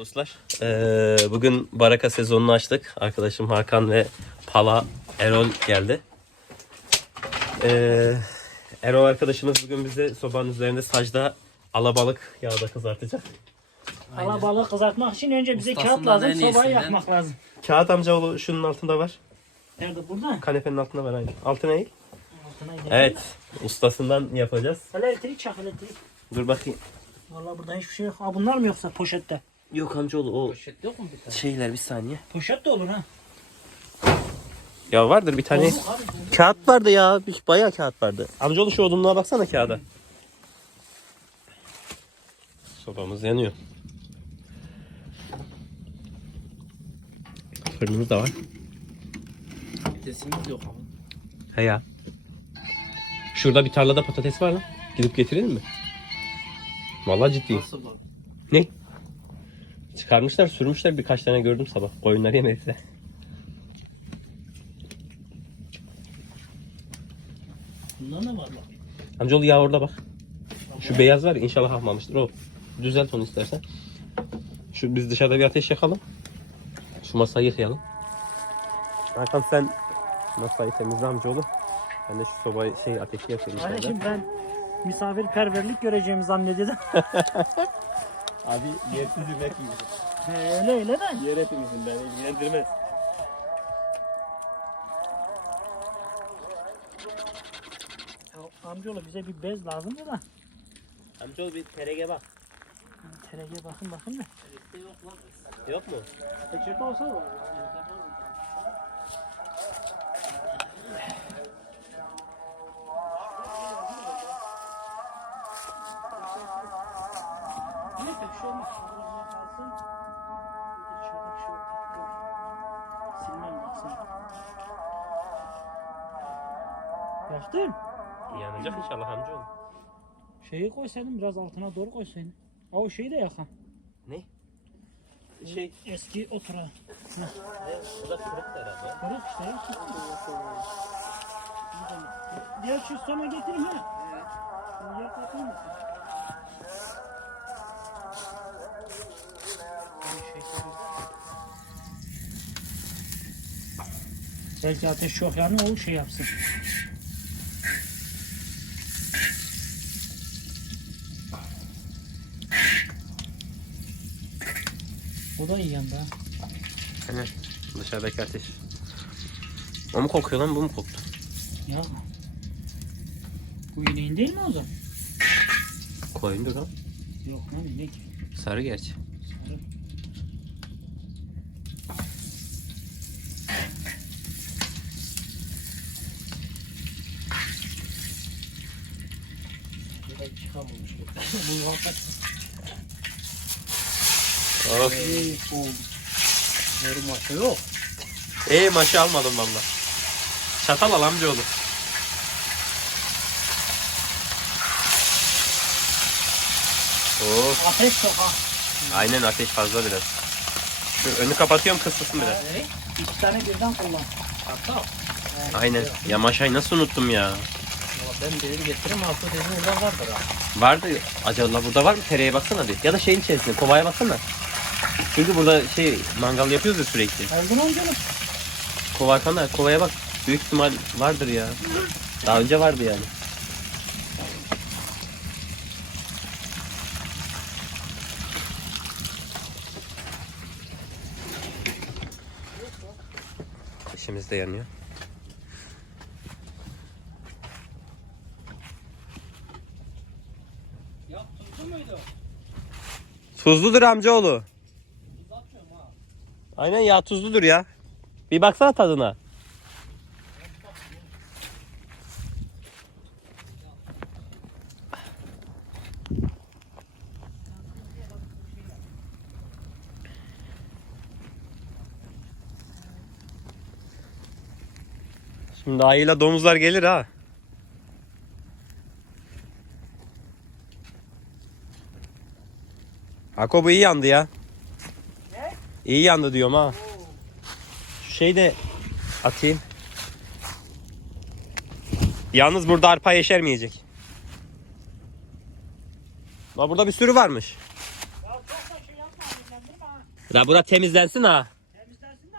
Dostlar, eee, bugün baraka sezonunu açtık. Arkadaşım Hakan ve Pala Erol geldi. Eee, Erol arkadaşımız bugün bize sobanın üzerinde sacda alabalık yağda kızartacak. Alabalığı kızartmak için önce bize kağıt Ustasından lazım, en sobayı yakmak lazım. Kağıt amcaoğlu şunun altında var. Nerede burada? Kanepenin altında var aynı. Altına eğil. Altına gidelim. Evet, ustasından yapacağız. Elektrik çak elektrik. Dur bakayım. Vallahi burada hiçbir şey yok. Aa bunlar mı yoksa poşette? Yok amcaoğlu o Poşet yok mu bir tane? şeyler bir saniye. Poşet de olur ha. Ya vardır bir tane. Kağıt vardı ya. bir- Bayağı kağıt vardı. Amcaoğlu şu odunluğa baksana kağıda. Sobamız yanıyor. Fırınımız da var. Patatesimiz yok ama. He ya. Şurada bir tarlada patates var lan. Gidip getirelim mi? Vallahi ciddiyim. Nasıl bak? Ne? Çıkarmışlar, sürmüşler birkaç tane gördüm sabah. Koyunlar yemedi. Bunda ne var bak? Amcaoğlu yağ orada bak. Şu beyaz var ya inşallah ahmamıştır o. Düzelt onu istersen. Şu biz dışarıda bir ateş yakalım. Şu masayı yıkayalım. Hakan sen masayı temizle amcaoğlu. Ben de şu sobayı şey ateşi yakayım. Kardeşim ben misafirperverlik göreceğimi zannediyordum. Abi yersiz yemek. He, öyle öyle de. Yer hepimizin beni ilgilendirmez. Ya, amcaoğlu bize bir bez lazımdı da. Amcaoğlu bir terege bak. TRG bakın bakın mı? Yok mu? Peçete olsa olur. Burada dışarıda bir şey yok. Dur. Silmem lazım. Yaktın. Yanacak inşallah amcaoğlu. Şeyi koysaydın biraz altına doğru koysaydın. Aa, O şeyi de yakan. Ne? Şey, Eski otura. bu da kırık herhalde. Kırık işte. ya. Diğer şu sona getireyim ha. Bunu yer koyayım mı? Belki ateş çok yanıyor o şey yapsın. O da iyi ha. Hani dışarıdaki ateş. O mu kokuyor lan bu mu koktu? Ya. Bu ineğin değil mi o zaman? Koyundur lan. Yok lan inek. Sarı gerçi. Sarı. Buradan çıkamamış. Bu vakat. Of. Ey. Yarım maçı yok. Ee maşı almadım valla. Çatal al amcaoğlu. Of. Ateş çok ha. Aynen ateş fazla biraz. Şu önü kapatıyorum kısılsın biraz. Evet. İki tane birden kullan. Hatta Aynen. Ya maşayı nasıl unuttum ya. Ben dedim getireyim altı dedim orada vardır ha. Vardı. Acaba burada var mı? Tereye baksana bir. Ya da şeyin içerisinde. Kovaya baksana. Çünkü burada şey mangal yapıyoruz ya sürekli. Aldın amcanım. Kova arkanda. Kovaya bak. Büyük ihtimal vardır ya. Daha önce vardı yani. İşimiz de yanıyor. Ya tuzlu muydu? Tuzludur amcaoğlu. Uzatmıyorum ha. Aynen ya tuzludur ya. Bir baksana tadına. Şimdi ayıyla domuzlar gelir ha. Ako bu iyi yandı ya. Ne? İyi yandı diyorum ha. Şu şeyi de atayım. Yalnız burada arpa yeşermeyecek. Bak burada bir sürü varmış. Ya çok da şey yapma. dinlendirme ha. La bura temizlensin ha. Temizlensin de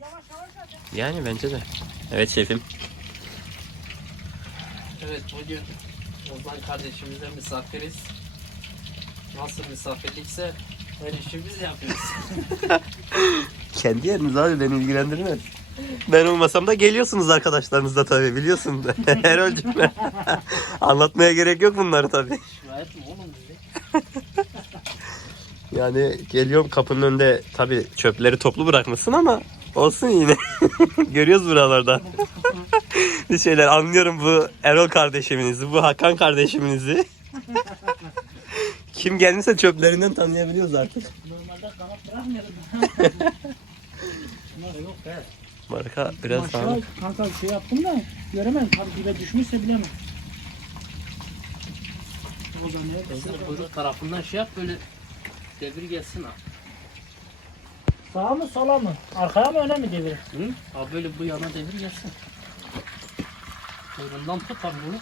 yavaş yavaş hadi. Yani bence de. Evet şefim. Evet bugün Ozan kardeşimizle misafiriz. Nasıl misafirlikse her işi biz yapıyoruz. Kendi yeriniz abi beni ilgilendirmez. Ben olmasam da geliyorsunuz arkadaşlarınızla tabii biliyorsun. Erol'cum. Anlatmaya gerek yok bunları tabii. Şikayet mi oğlum? Yani geliyorum kapının önünde tabii çöpleri toplu bırakmışsın ama olsun yine. Görüyoruz buralarda. Bir şeyler anlıyorum bu Erol kardeşimizi, bu Hakan kardeşimizi. Kim gelmişse çöplerinden tanıyabiliyoruz artık. Normalde kanat bırakmıyordum. Bunlar yok be. Marka biraz Maşallah daha. kanka şey yaptım da göremedim. Tabii dibe düşmüşse bilemem. O zaman ne? Kuyruk tarafından şey yap böyle devir gelsin ha. Sağa mı sola mı? Arkaya mı öne mi devir? Hı? Abi böyle bu yana devir gelsin. Kuyruğundan tut abi bunu.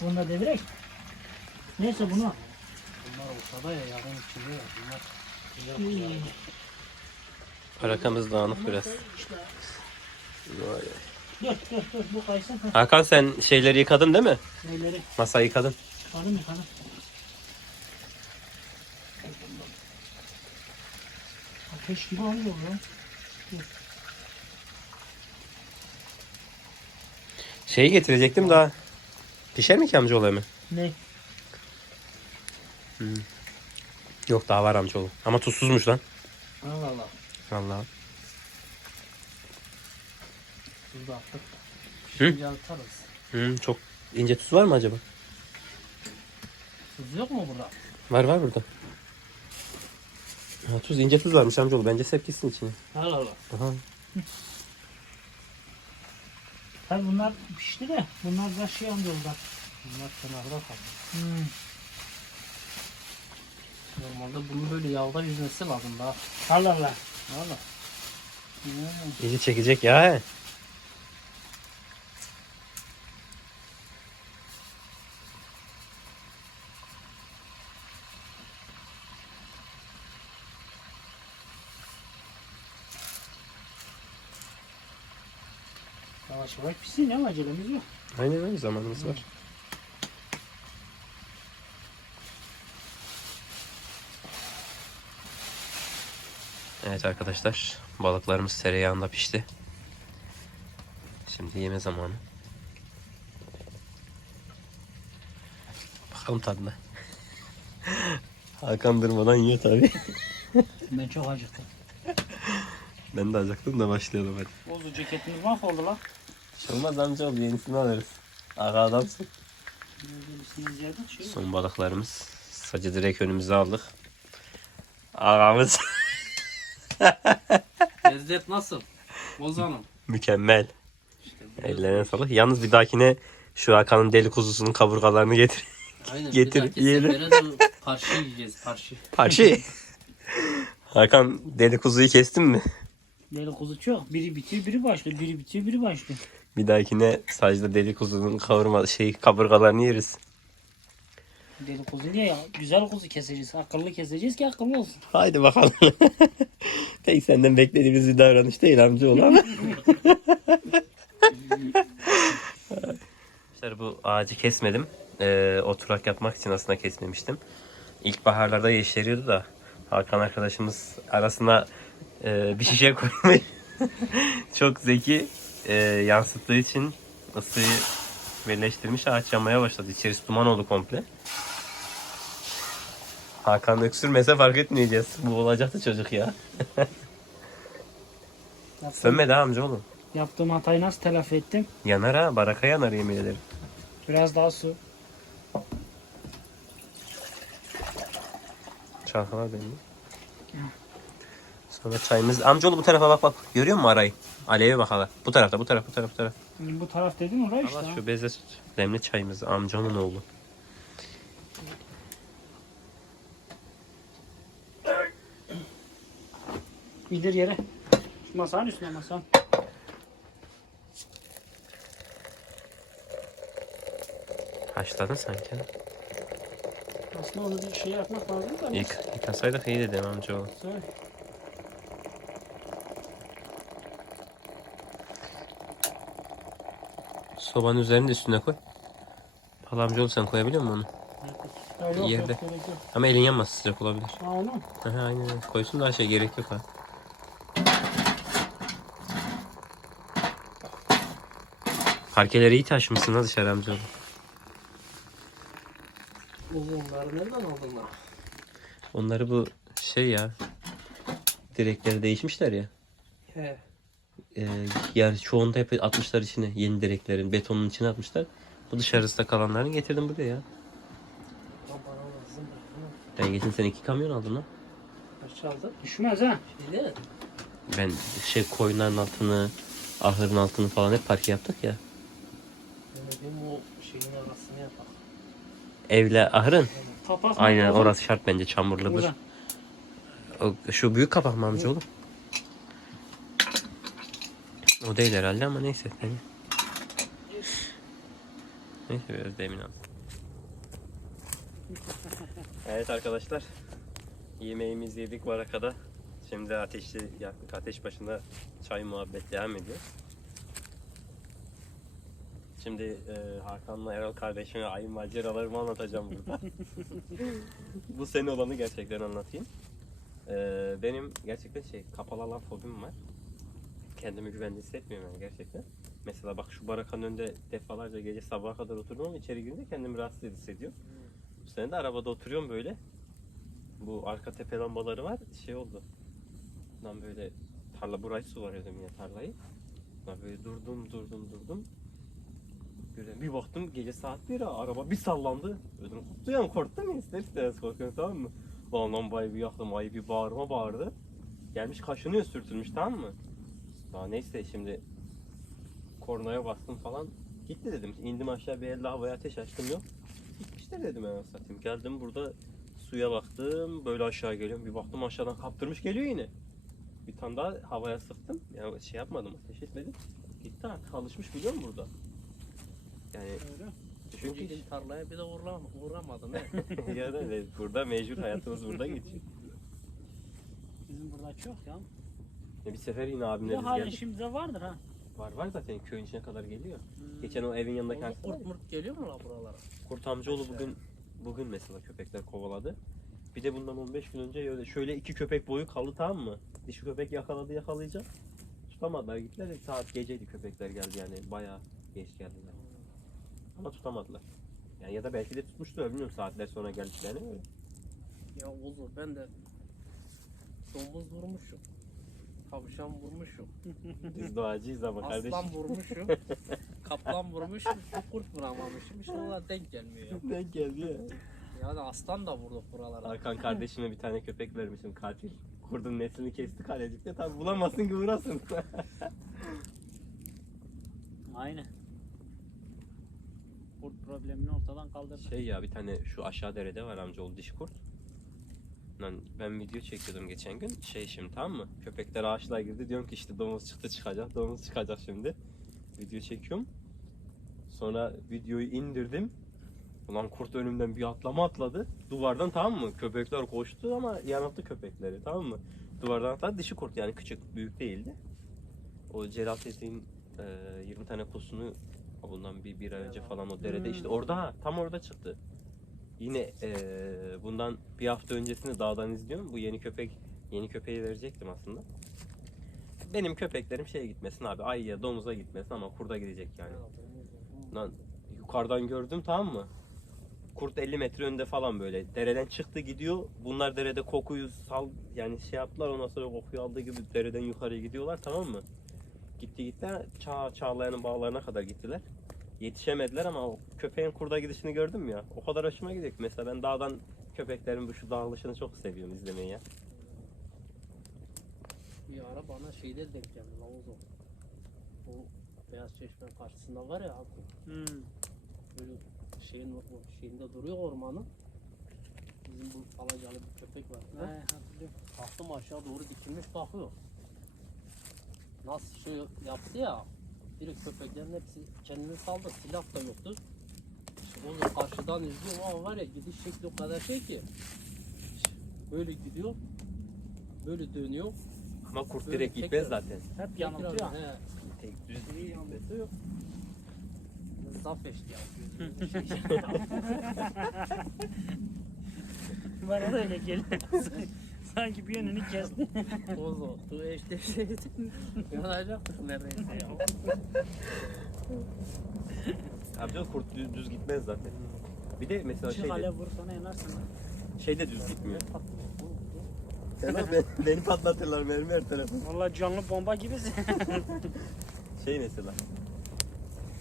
Bunu da devirek. Neyse bunu. Bunlar ortada ya yarın içinde ya. Bunlar güzel kuyruğu. Parakamız dağınık biraz. Dur dur dur bu kaysın. Ha, Hakan sen şeyleri yıkadın değil mi? Neyleri? Masayı yıkadın. Kanı mı kanı? Ateş gibi alıyor lan. Şeyi getirecektim daha. Pişer mi ki amcaoğlu hemen? Ne? Yok daha var amcaoğlu. Ama tuzsuzmuş lan. Allah Allah. Vallahi. Tuz da attık. Şimdi atarız. Hı, çok ince tuz var mı acaba? Tuz yok mu burada? Var var burada. Ha, tuz ince tuz varmış amcaoğlu. Bence sep gitsin içine. Allah Allah. Aha. Tabi bunlar pişti de bunlar da şey yolda. Bunlar kenarda kaldı. Hmm. Normalde bunu böyle yağda yüzmesi lazım daha. Allah Allah. Valla. İyice çekecek ya. he. Yavaş yavaş pişsin ya acelemiz yok. Aynen öyle zamanımız var. Evet arkadaşlar balıklarımız tereyağında pişti. Şimdi yeme zamanı. Bakalım tadına. Hakan durmadan yiyor tabi. Ben çok acıktım. Ben de acıktım da başlayalım hadi. Bozu ceketimiz mahvoldu lan. Olmaz amcaoğlu yenisini alırız. Aga adamsın. Son balıklarımız. Sacı direkt önümüze aldık. Ağamız Lezzet nasıl? Bozanım. mükemmel. İşte Ellerine sağlık. Yalnız bir dahakine şu Hakan'ın deli kuzusunun kaburgalarını getir. Aynen. Getir, bir dahaki yiyelim. parça yiyeceğiz parça. Parçı. Hakan deli kuzuyu kestin mi? Deli kuzu çok. Biri bitiyor biri başlıyor. Biri bitiyor biri başlıyor. Bir dahakine sadece deli kuzunun kavurma şey kaburgalarını yeriz. Deli kuzu niye ya? Güzel kuzu keseceğiz. Akıllı keseceğiz ki akıllı olsun. Haydi bakalım. Pek senden beklediğimiz bir davranış değil amcaoğlu ama. Arkadaşlar bu ağacı kesmedim. Ee, oturak yapmak için aslında kesmemiştim. İlkbaharlarda yeşeriyordu da Hakan arkadaşımız arasına e, bir şişe koymuş. Çok zeki e, yansıttığı için ısıyı birleştirmiş ağaç yanmaya başladı. İçerisi duman oldu komple. Hakan öksürmese fark etmeyeceğiz. Bu olacaktı çocuk ya. Sönmedi ha amcaoğlu. yaptığım hatayı nasıl telafi ettim? Yanar ha. Baraka yanar yemin ederim. Biraz daha su. Çalkalar benim. Sonra çayımız... Amcaoğlu bu tarafa bak bak. Görüyor musun arayı? Aleve bak hala. Bu tarafta bu taraf bu taraf bu taraf. Bu taraf dedin oraya işte. Allah şu beze tut. Demli çayımız. Amcamın oğlu. İndir yere. Şu masanın üstüne masanın. Haşladın sanki. Aslında onu bir şey yapmak lazım da. Yık, yıkasaydık iyi dedim amcaoğlu. Söyle. Sobanın üzerine de üstüne koy. Pala amcaoğlu sen koyabiliyor musun onu? Ha, yok, Yerde. Yok, gerek yok. Ama elin yanmaz sıcak olabilir. Ha? Aha, aynen öyle. Koysun daha şey gerek yok ha. Parkeleri iyi taşımışsın ha dışarı amcaoğlu. Uzunları nereden aldın lan? Onları bu şey ya direkleri değişmişler ya. He. Ee, yani çoğunda hep atmışlar içine yeni direklerin betonun içine atmışlar. Bu dışarısında kalanlarını getirdim buraya ya. Ben geçen sene iki kamyon aldım lan. kaç aldın? Düşmez ha. Değil mi? Ben şey koyunların altını, ahırın altını falan hep parke yaptık ya. Demedim o şeyin arasını yapak. Evle ahırın. Kapak Aynen orası şart bence çamurludur. Buradan. O, şu büyük kapak mı amcaoğlu? O değil herhalde ama neyse. Yani. Neyse biraz da emin ol. evet arkadaşlar. Yemeğimizi yedik Varaka'da. Şimdi ateşi yaktık. Ateş başında çay muhabbet devam ediyor. Şimdi e, Hakan'la Erol kardeşime ayı maceralarımı anlatacağım burada. Bu sene olanı gerçekten anlatayım. Ee, benim gerçekten şey kapalı alan fobim var. Kendimi güvende hissetmiyorum yani gerçekten. Mesela bak şu barakanın önünde defalarca gece sabaha kadar oturdum ama içeri girince kendimi rahatsız hissediyorum. Bu sene de arabada oturuyorum böyle. Bu arka tepe lambaları var. Şey oldu. Lan böyle tarla burayı su varıyordum yine tarlayı. Lan böyle durdum durdum durdum. Böyle bir baktım gece saat 1 araba bir sallandı. Ödüm koptu yani korktum ya ister istemez korkuyorum tamam mı? Lan lambayı bir yaktım ayı bir bağırma bağırdı. Gelmiş kaşınıyor sürtülmüş tamam mı? Daha neyse şimdi kornaya bastım falan. Gitti dedim. İndim aşağı bir elde havaya ateş açtım yok. Gitmişler dedim ben satayım. Geldim burada suya baktım. Böyle aşağı geliyorum. Bir baktım aşağıdan kaptırmış geliyor yine. Bir tane daha havaya sıktım. Yani şey yapmadım ateş etmedim. Gitti artık alışmış biliyor musun burada? Yani Öyle. ki Gittim tarlaya bir de uğram uğramadım he. ya da burada mecbur hayatımız burada geçiyor. Bizim burada çok ya. Ya bir sefer yine abimle biz hala geldik. şimdi de vardır ha. Var var zaten köyün içine kadar geliyor. Hmm. Geçen o evin yanındaki Orada kurt murt geliyor mu la buralara? Kurt amcaoğlu bugün bugün mesela köpekler kovaladı. Bir de bundan 15 gün önce öyle- şöyle iki köpek boyu kaldı tamam mı? Dişi köpek yakaladı yakalayacak. Tutamadılar gittiler. de Saat geceydi köpekler geldi yani bayağı geç geldiler. Ama tutamadılar. Yani ya da belki de tutmuştu bilmiyorum saatler sonra geldiklerini. Ya Oğuz ben de domuz vurmuşum. Tavşan vurmuşum. Biz doğacıyız ama kardeşim. Aslan vurmuşum. kaplan vurmuşum. Şu kurt vuramamışım. İşte onlar denk gelmiyor ya. Geldi ya? Yani aslan da vurduk buralara. Hakan kardeşime bir tane köpek vermişim katil. Kurdun neslini kesti kalecikte tabi bulamazsın ki vurasın. Aynen. Kurt problemini ortadan kaldırdı. Şey ya bir tane şu aşağı derede var amcaoğlu dişi kurt. Lan ben video çekiyordum geçen gün. Şey şimdi tamam mı? Köpekler ağaçlığa girdi. Diyorum ki işte domuz çıktı çıkacak. Domuz çıkacak şimdi. Video çekiyorum. Sonra videoyu indirdim. Ulan kurt önümden bir atlama atladı. Duvardan tamam mı? Köpekler koştu ama yanılttı köpekleri tamam mı? Duvardan atladı. Dişi kurt yani küçük. Büyük değildi. O Celal teyzenin e, 20 tane kusunu bundan bir, bir ay önce falan o derede işte orada tam orada çıktı. Yine e, bundan bir hafta öncesini dağdan izliyorum. Bu yeni köpek yeni köpeği verecektim aslında. Benim köpeklerim şeye gitmesin abi. Ayıya, domuza gitmesin ama kurda gidecek yani. Lan yukarıdan gördüm tamam mı? Kurt 50 metre önde falan böyle. Dereden çıktı gidiyor. Bunlar derede kokuyu sal yani şey yaptılar ondan sonra kokuyu aldığı gibi dereden yukarıya gidiyorlar tamam mı? Gitti gittiler. Çağ, Çağlayan'ın bağlarına kadar gittiler. Yetişemediler ama o köpeğin kurda gidişini gördüm ya. O kadar hoşuma gidiyor ki. Mesela ben dağdan köpeklerin bu şu dağılışını çok seviyorum izlemeyi ya. Bir ara bana şeyde denk geldi la Oğuz o. Bu Beyaz Çeşme karşısında var ya abi. Hmm. Böyle şeyin o şeyinde duruyor ormanın. Bizim bu alacalı bir köpek var. He, hatırlıyorum. Baktım aşağı doğru dikilmiş bakıyor. Nasıl şey yaptı ya. Direkt köpeklerin hepsi kendini saldı. Silah da yoktu. İşte Onu karşıdan izliyorum ama var ya gidiş şekli o kadar şey ki. Böyle gidiyor. Böyle dönüyor. Ama kurt Böyle direkt tekrar- gitmez zaten. Hep yanıltıyor. He. Tek düz İyi yanıltıyor. Zaf eşli yapıyor. Bana da öyle geliyor. Sanki bir yönünü kesti. Bozo. Tu eşte şey. Yanacaktık neredeyse ya. Amca kurt düz, düz gitmez zaten. Bir de mesela Çık şey de, alev vur sana yanarsın. şey de düz gitmiyor. Ben, beni patlatırlar mermi her tarafı. Vallahi canlı bomba gibisin. Şey mesela.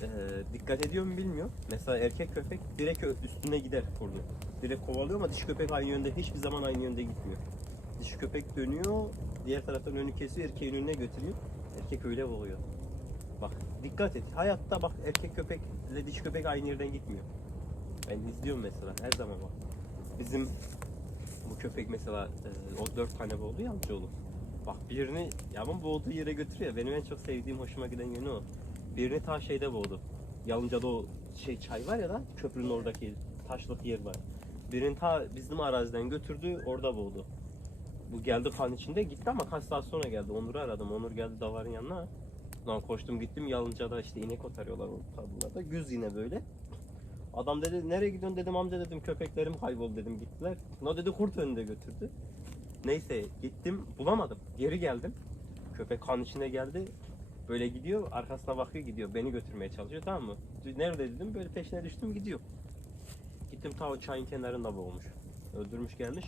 eee, dikkat ediyor mu bilmiyorum. Mesela erkek köpek direkt ö- üstüne gider kurdu. Direkt kovalıyor ama dişi köpek aynı yönde hiçbir zaman aynı yönde gitmiyor. Dişi köpek dönüyor, diğer taraftan önü kesiyor, erkeğin önüne götürüyor. Erkek öyle oluyor. Bak dikkat et. Hayatta bak erkek köpekle dişi köpek aynı yerden gitmiyor. Ben izliyorum mesela her zaman bak. Bizim bu köpek mesela e, o dört tane boğdu ya amcaoğlu. Bak birini ya bu boğduğu yere götürüyor. Benim en çok sevdiğim, hoşuma giden yönü o. Birini ta şeyde boğdu. Yalınca'da o şey çay var ya da köprünün oradaki taşlık yer var. Birini ta bizim araziden götürdü, orada boğdu. Bu geldi kan içinde gitti ama kaç saat sonra geldi. Onur'u aradım. Onur geldi davarın yanına. Lan koştum gittim Yalınca'da işte inek otarıyorlar o tarlalarda. Güz yine böyle. Adam dedi nereye gidiyorsun dedim amca dedim köpeklerim kayboldu dedim gittiler. No dedi kurt önünde götürdü. Neyse gittim bulamadım. Geri geldim. Köpek kan içine geldi. Böyle gidiyor arkasına bakıyor gidiyor. Beni götürmeye çalışıyor tamam mı? Nerede dedim böyle peşine düştüm gidiyor. Gittim ta o çayın kenarında boğulmuş. Öldürmüş gelmiş.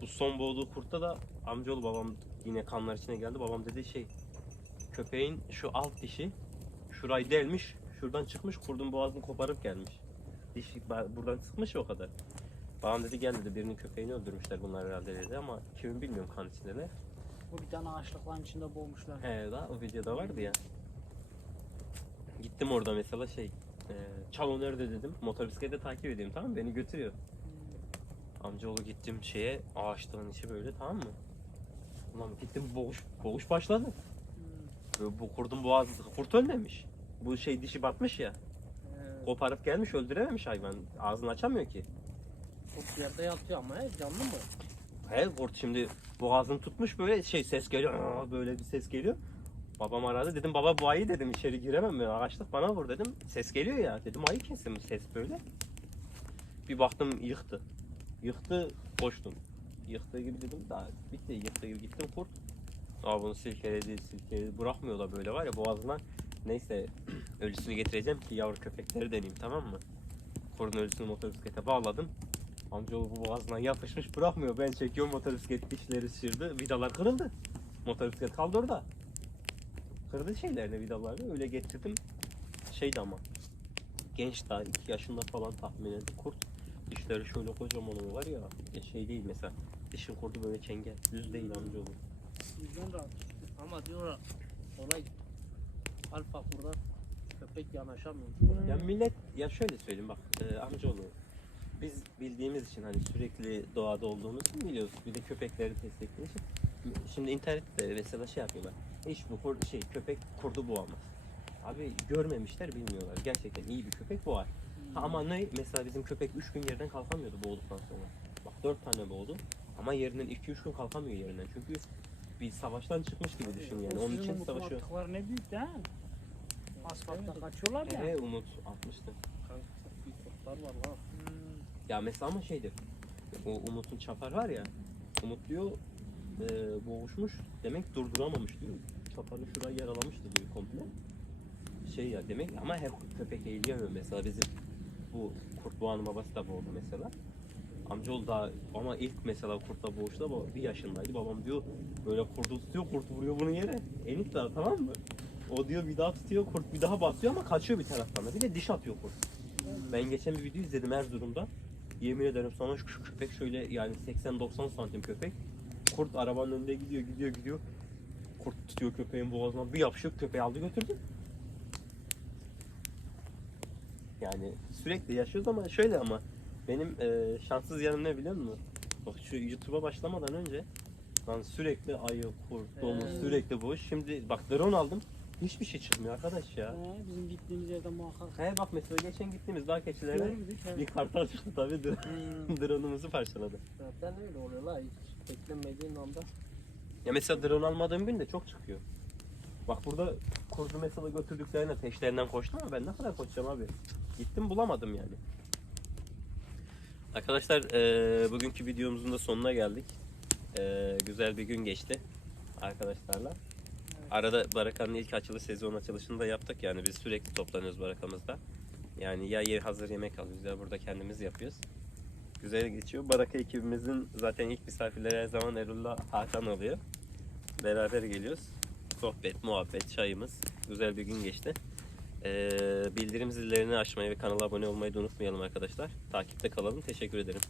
Bu son boğduğu kurtta da amcaoğlu babam yine kanlar içine geldi. Babam dedi şey köpeğin şu alt dişi şurayı delmiş. Şuradan çıkmış kurdun boğazını koparıp gelmiş. Dişi ba- buradan çıkmış o kadar. Babam dedi gel dedi birinin köpeğini öldürmüşler bunlar herhalde dedi ama kimin bilmiyorum kan içindeler. Bu bir tane ağaçlıkların içinde boğmuşlar. He da o videoda vardı ya. Gittim orada mesela şey e, Çalo nerede dedim. Motor bisiklete takip edeyim tamam mı? Beni götürüyor. Amcaoğlu gittim şeye ağaçlığın içi böyle tamam mı? Ulan gittim boğuş, boğuş başladı. Hmm. Böyle bu kurdun boğazı kurt ölmemiş. Bu şey dişi batmış ya. He. Koparıp gelmiş öldürememiş hayvan. Ağzını açamıyor ki. Kurt yerde yatıyor ama he, canlı mı? He kurt şimdi boğazını tutmuş böyle şey ses geliyor. Aa, böyle bir ses geliyor. Babam aradı dedim baba bu ayı dedim içeri giremem ben ağaçlık bana vur dedim. Ses geliyor ya dedim ayı kesin ses böyle. Bir baktım yıktı. Yıktı koştum. Yıktığı gibi dedim daha bitti yıktığı gibi gittim kurt. Aa bunu silkeledi silkeledi bırakmıyor da böyle var ya boğazından. Neyse ölüsünü getireceğim ki yavru köpekleri deneyeyim tamam mı? Kurdun ölüsünü motosiklete bağladım. Amcaoğlu bu boğazından yapışmış bırakmıyor. Ben çekiyorum motosiklet dişleri şişirdi. Vidalar kırıldı. Motosiklet kaldı orada. Kırdı şeylerini vidalarını. Öyle getirdim. Şeydi ama. Genç daha 2 yaşında falan tahmin edin. Kurt. Dişleri şöyle kocaman var ya. e, Şey değil mesela. Dişin kurdu böyle çengel. Düz değil amcaoğlu. Yüzden rahat. Ama diyorlar olay alfa kurda köpek yanaşamıyor. Ya millet ya şöyle söyleyeyim bak e, amcaoğlu biz bildiğimiz için hani sürekli doğada olduğumuz için biliyoruz. Bir de köpekleri beslediğimiz için. Şimdi internette mesela şey yapıyorlar. Hiç bu kur, şey köpek kurdu boğamaz. Abi görmemişler bilmiyorlar. Gerçekten iyi bir köpek boğar. Ha, ama ne mesela bizim köpek 3 gün yerden kalkamıyordu boğulduktan sonra. Bak 4 tane boğdu. Ama yerinden 2-3 gün kalkamıyor yerinden. Çünkü bir savaştan çıkmış gibi düşün yani. Onun için savaşıyor. Attıkları ne büyük de ha. Asfaltta kaçıyorlar ya. He Umut atmıştı. Hmm. Ya mesela ama şeydir. O Umut'un çapar var ya. Umut diyor e, boğuşmuş. Demek durduramamış diyor. Çaparı şurayı yaralamıştı diyor komple. Şey ya demek ama hep köpek eğilemiyor mesela bizim bu kurt boğanın babası da boğdu mesela. Amcaoğlu da ama ilk mesela kurtla boğuşta bir yaşındaydı. Babam diyor böyle kurdu tutuyor kurt vuruyor bunu yere. Enik daha tamam mı? O diyor bir daha tutuyor kurt bir daha basıyor ama kaçıyor bir taraftan da. Bir de diş atıyor kurt. Ben geçen bir video izledim Erzurum'da. Yemin ederim sana şu köpek şöyle yani 80-90 santim köpek. Kurt arabanın önünde gidiyor gidiyor gidiyor. Kurt tutuyor köpeğin boğazından bir yapışıyor köpeği aldı götürdü. Yani sürekli yaşıyoruz ama şöyle ama benim e, şanssız yanım ne biliyor musun? Bak şu YouTube'a başlamadan önce lan sürekli ayı, kurt, domuz Ee. sürekli boş. Şimdi bak drone aldım. hiçbir şey çıkmıyor arkadaş ya. He, bizim gittiğimiz yerde muhakkak. He bak mesela geçen gittiğimiz dağ keçilerine Görmedik. he. bir kartal çıktı tabii. Dr- Hmm. Drone'umuzu parçaladı. Zaten öyle oluyor la hiç beklenmediğin anda. Ya mesela drone almadığım gün de çok çıkıyor. Bak burada kurdu mesela götürdüklerine peşlerinden koştum ama ben ne kadar koşacağım abi. Gittim bulamadım yani. Arkadaşlar eee, bugünkü videomuzun da sonuna geldik. Eee, güzel bir gün geçti arkadaşlarla. Arada Baraka'nın ilk açılış sezon açılışını da yaptık yani biz sürekli toplanıyoruz Baraka'mızda. Yani ya yer hazır yemek alıyoruz ya burada kendimiz yapıyoruz. Güzel geçiyor. Baraka ekibimizin zaten ilk misafirleri her zaman Erol'la Hakan oluyor. Beraber geliyoruz. Sohbet, muhabbet, çayımız. Güzel bir gün geçti. Ee, bildirim zillerini açmayı ve kanala abone olmayı da unutmayalım arkadaşlar. Takipte kalalım. Teşekkür ederim.